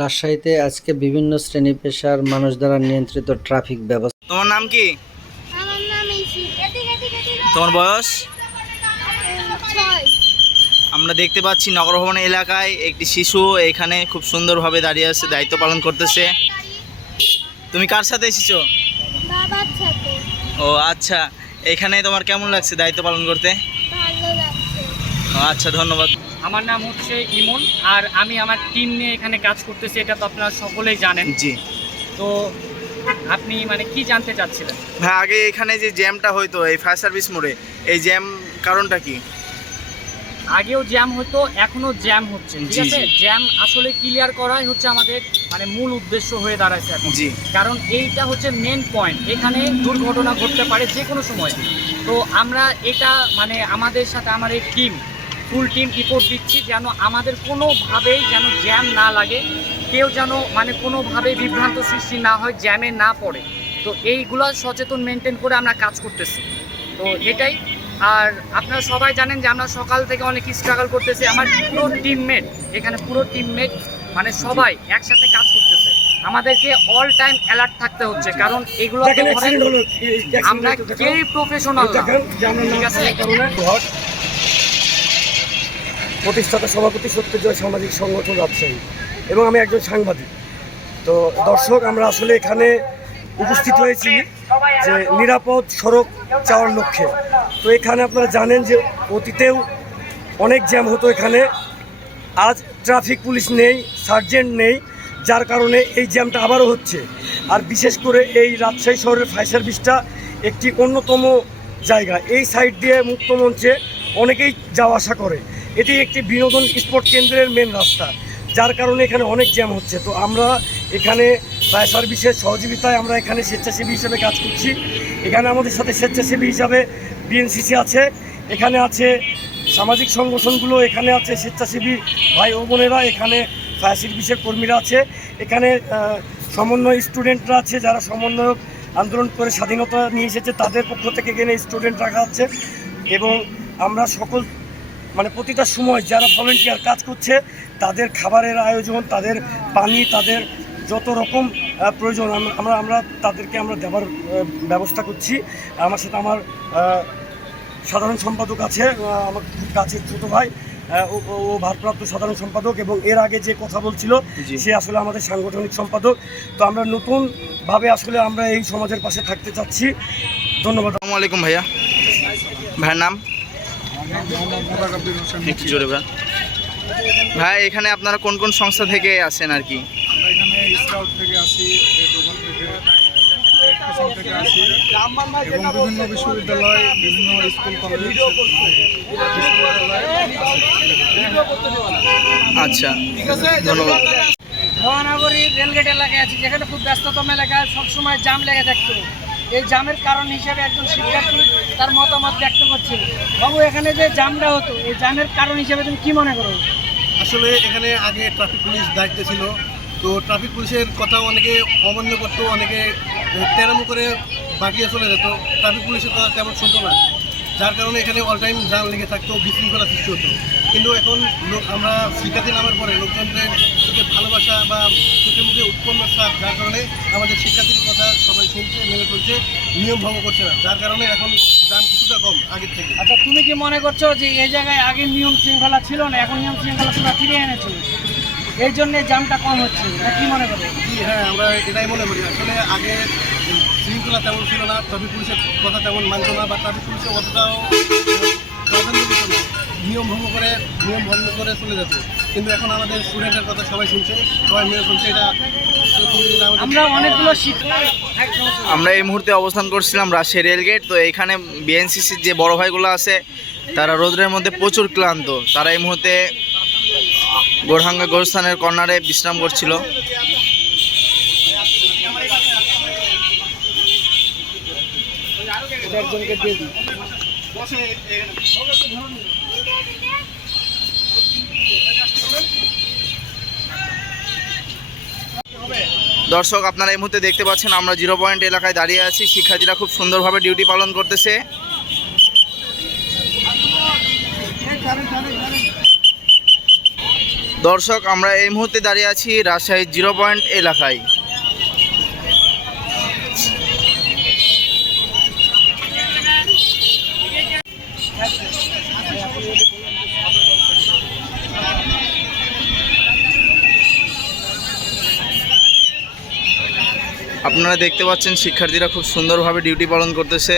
রাজশাহীতে আজকে বিভিন্ন শ্রেণী পেশার মানুষ দ্বারা নিয়ন্ত্রিত ট্রাফিক ব্যবস্থা। তোমার নাম কি? আমার নাম ইসি। তোমার বয়স? 6। আমরা দেখতে পাচ্ছি নগর ভবন এলাকায় একটি শিশু এখানে খুব সুন্দরভাবে দাঁড়িয়ে আছে, দায়িত্ব পালন করতেছে। তুমি কার সাথে এসেছো? বাবার সাথে। ও আচ্ছা, এখানে তোমার কেমন লাগছে দায়িত্ব পালন করতে? ভালো লাগছে। ও আচ্ছা, ধন্যবাদ। আমার নাম হচ্ছে ইমন, আর আমি আমার টিম নিয়ে এখানে কাজ করতেছি, এটা তো আপনারা সকলেই জানেন। জি তো আপনি মানে কি জানতে চাচ্ছিলেন? ভাই, আগে এখানে যে জ্যামটা হইতো এই ফায়ার সার্ভিস মোড়ে, এই জ্যাম কারণটা কি? আগেও জ্যাম হতো, এখনো জ্যাম হচ্ছে, ঠিক জি, আছে। জি। জ্যাম আসলে ক্লিয়ার করাই হচ্ছে আমাদের মানে মূল উদ্দেশ্য হয়ে দাঁড়াচ্ছে এখন। জি। কারণ এইটা হচ্ছে মেন পয়েন্ট, এখানে দুর্ঘটনা ঘটতে পারে যে কোনো সময়। তো আমরা এটা মানে আমাদের সাথে আমার এই টিম ফুল টিম রিপোর্ট দিচ্ছি যেন আমাদের কোনোভাবেই যেন জ্যাম না লাগে, কেউ যেন মানে কোনোভাবেই বিভ্রান্ত সৃষ্টি না হয়, জ্যামে না পড়ে। তো এইগুলো সচেতন মেনটেন করে আমরা কাজ করতেছি, তো এটাই। আর আপনারা সবাই জানেন যে আমরা সকাল থেকে অনেক স্ট্রাগল করতেছি, আমার পুরো টিমমেট এখানে পুরো টিমমেট মানে সবাই একসাথে কাজ করতেছে। আমাদেরকে অল টাইম অ্যালার্ট থাকতে হচ্ছে, কারণ এগুলো আমরা কেউই প্রফেশনাল না, ঠিক আছে। প্রতিষ্ঠাতা সভাপতি সত্যজয় সামাজিক সংগঠন রাজশাহী, এবং আমি একজন সাংবাদিক। তো দর্শক, আমরা আসলে এখানে উপস্থিত হয়েছি যে নিরাপদ সড়ক চাওয়ার লক্ষ্যে। তো এখানে আপনারা জানেন যে অতীতেও অনেক জ্যাম হতো এখানে। আজ ট্রাফিক পুলিশ নেই, সার্জেন্ট নেই, যার কারণে এই জ্যামটা আবারও হচ্ছে। আর বিশেষ করে এই রাজশাহী শহরের ফায়ার সার্ভিসটা একটি অন্যতম জায়গা। এই সাইড দিয়ে মুক্ত মঞ্চে অনেকেই যাওয়া আসা করে। এটি একটি বিনোদন স্পট কেন্দ্রের মেন রাস্তা, যার কারণে এখানে অনেক জ্যাম হচ্ছে। তো আমরা এখানে ফায়ার সার্ভিসের সহযোগিতায় আমরা এখানে স্বেচ্ছাসেবী হিসেবে কাজ করছি। এখানে আমাদের সাথে স্বেচ্ছাসেবী হিসাবে বিএনসিসি আছে, এখানে আছে সামাজিক সংগঠনগুলো, এখানে আছে স্বেচ্ছাসেবী ভাই ও বোনেরা, এখানে ফায়ার সার্ভিসের কর্মীরা আছে, এখানে সমন্বয় স্টুডেন্টরা আছে, যারা সমন্বয়ক আন্দোলন করে স্বাধীনতা নিয়ে এসেছে, তাদের পক্ষ থেকে এখানে স্টুডেন্ট রাখা আছে। এবং আমরা সকল মানে প্রতিটা সময় যারা ভলেন্টিয়ার কাজ করছে তাদের খাবারের আয়োজন, তাদের পানি, তাদের যত রকম প্রয়োজন আমরা তাদেরকে আমরা দেওয়ার ব্যবস্থা করছি। আমার সাথে আমার সাধারণ সম্পাদক আছে, আমার খুব কাছের ছোটো ভাই, ও ভারপ্রাপ্ত সাধারণ সম্পাদক, এবং এর আগে যে কথা বলছিল সে আসলে আমাদের সাংগঠনিক সম্পাদক। তো আমরা নতুনভাবে আসলে আমরা এই সমাজের পাশে থাকতে চাচ্ছি। ধন্যবাদ। আসসালামু আলাইকুম ভাইয়া। ভাইয়ের নাম? একটু জোরে ভাই। ভাই, এখানে আপনারা কোন কোন সংস্থা থেকে আসেন আর কি? আমরা এখানে স্কাউট থেকে আসি, রেড থেকে, রেড ক্রিসেন্ট থেকে আসি, এবং বিভিন্ন বিশ্ববিদ্যালয়, বিভিন্ন স্কুল কলেজ আচ্ছা, ধন্যবাদ। মহানগরী রেলগেট এলাকায় আছি, যেখানে খুব ব্যস্ততম এলাকায় সবসময় জাম লেগে থাকতো। এই জামের কারণ হিসেবে একজন শিক্ষার্থী তার মতামত ব্যক্ত করছে। বাবু, এখানে যে জামটা হতো, এই জামের কারণ হিসেবে তুমি কি মনে করো? আসলে এখানে আগে ট্রাফিক পুলিশ দায়িত্বে ছিল, তো ট্রাফিক পুলিশের কথা অনেকে অমান্য করতো, অনেকে তেরামো করে বাকিয়ে চলে যেত, ট্রাফিক পুলিশের কথা তেমন শুনতো না, যার কারণে এখানে অল টাইম জাম লেগে থাকতো, বিশৃঙ্খলা সৃষ্টি হতো। কিন্তু এখন আমরা শিক্ষার্থী নামার পরে লোকজনদের চোখে ভালোবাসা বা চোখে মুখে উৎপন্ন সাপ, যার কারণে আমাদের শিক্ষার্থীর কথা সবাই শুনছে, মেনে চলছে, নিয়ম ভঙ্গ করছে না, যার কারণে এখন জাম কিছুটা কম আগের থেকে। আচ্ছা, তুমি কি মনে করছো যে এই জায়গায় আগে নিয়ম শৃঙ্খলা ছিল না, এখন নিয়ম শৃঙ্খলা তোমরা ফিরিয়ে এনেছো, এই জন্যে জামটা কম হচ্ছে, না কি মনে করো? জি হ্যাঁ, আমরা এটাই মনে করি। আসলে আগে শৃঙ্খলা তেমন ছিল না, ট্রাফিক পুলিশের কথা তেমন মানত না, বা ট্রাফিক পুলিশের অতটাও প্রাধান্য দিত না, নিয়ম ভঙ্গ করে চলে যেত। কিন্তু এখন আমাদের স্টুডেন্টের কথা সবাই শুনছে, সবাই মেনে চলছে। এটা আমরা অনেকগুলো আমরা এই মুহূর্তে অবস্থান করছিলাম রাজশাহী রেলগেট। তো এখানে বিএনসিসির যে বড় ভাইগুলো আছে তারা রোদের মধ্যে প্রচুর ক্লান্ত, তারা এই মুহূর্তে গোরহাঙ্গা গোরস্থানের কর্নারে বিশ্রাম করছিল। দর্শক, আপনারা এই মুহূর্তে দেখতে পাচ্ছেন আমরা 0 পয়েন্ট এলাকায় দাঁড়িয়ে আছি। শিক্ষার্থীরা খুব সুন্দরভাবে ডিউটি পালন করতেছে। দর্শক, আমরা এই মুহূর্তে দাঁড়িয়ে আছি রাজশাহী 0 পয়েন্ট এলাকায়। আপনারা দেখতে পাচ্ছেন শিক্ষার্থীরা খুব সুন্দরভাবে ডিউটি পালন করতেছে।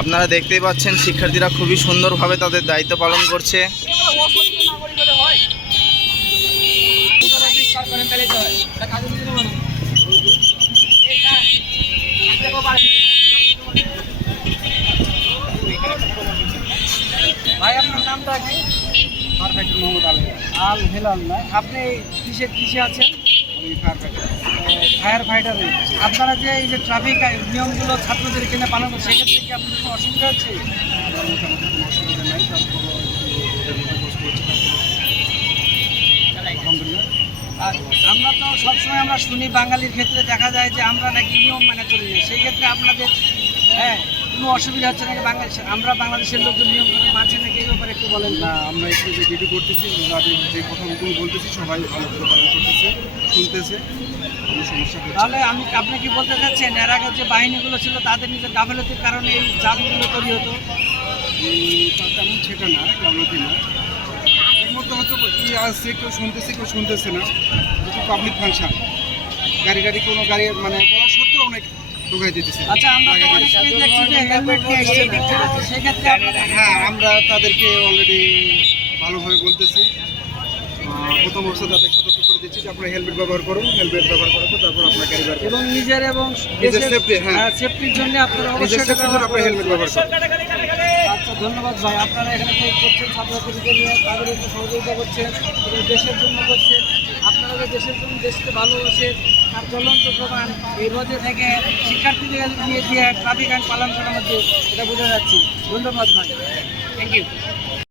আপনারা দেখতেই পাচ্ছেন শিক্ষার্থীরা খুবই সুন্দরভাবে তাদের দায়িত্ব পালন করছে। ভাই আপনার নামটা কি? পারফেক্ট মোহাম্মদ আলী। আল হেলাল না, আপনি কিসে আছেন? আমি পারফেক্ট। Fire fighter. আপনারা যে এই যে ট্রাফিক নিয়মগুলো ছাত্রদের এখানে পালন করে, সেক্ষেত্রে কি আপনার কোনো অসুবিধা হচ্ছে? মোটামুটি কোনো অসুবিধা নেই, আলহামদুলিল্লাহ। আর আমরা তো সবসময় আমরা শুনি বাঙালির ক্ষেত্রে দেখা যায় যে আমরা নাকি নিয়ম মেনে চলে যাই, সেই ক্ষেত্রে আপনাদের কোনো অসুবিধা হচ্ছে নাকি? আমরা বাংলাদেশের লোকজন নিয়ম মানছে নাকি, এই ব্যাপারে একটু বলেন। না, আমরা একটু যে ডিউটি করতেছি, যাদের যে কথাগুলো বলতেছি সবাই ভালো করে পালন করতেছে, শুনতেছে, কোনো সমস্যা হচ্ছে না। তাহলে আপনি কি বলতে চাচ্ছেন এর আগে যে বাহিনীগুলো ছিল তাদের নিজের গাফিলতির কারণে এই জামগুলো তৈরি হতো? তেমন সেটা না, গাফিলতি না। এর মধ্যে হয়তো কি আসছে, কেউ শুনতেছে না। একটু পাবলিক ফাংশন, গাড়ি কোনো গাড়ি মানে বলা সত্ত্বেও অনেক ঢোকাই দিতেছে। আচ্ছা, আমরা তো অনেককে দেখছি যে হেলমেট নিয়ে এসেছে, সেক্ষেত্রে হ্যাঁ, আমরা তাদেরকে অলরেডি ভালোভাবে বলতেছি। প্রথম অবস্থা তাদের সতর্ক করে দিচ্ছি যে আপনারা হেলমেট ব্যবহার করুন, হেলমেট ব্যবহার করার পর তারপর আপনার গাড়ি ব্যবহার করুন। এবং নিজের এবং নিজের safety, হ্যাঁ। সেফটির জন্য আপনারা নিজের অবশ্যই সেফটির জন্য আপনারা হেলমেট ব্যবহার করুন। আচ্ছা, ধন্যবাদ ভাই। আপনারা এখানে করছেন ছাত্রছাত্রীদের নিয়ে, তাদের একটু সহযোগিতা করছেন এবং দেশের জন্য করছেন। আপনারা যে দেশের জন্য দেশকে ভালোবাসে তার জ্বলন্ত প্রমাণ এই রোদে থেকে শিক্ষার্থীদের নিয়ে দিয়ে ট্রাফিক আইন পালন করার মধ্যে এটা বোঝা যাচ্ছে। ধন্যবাদ ভাই, থ্যাংক ইউ।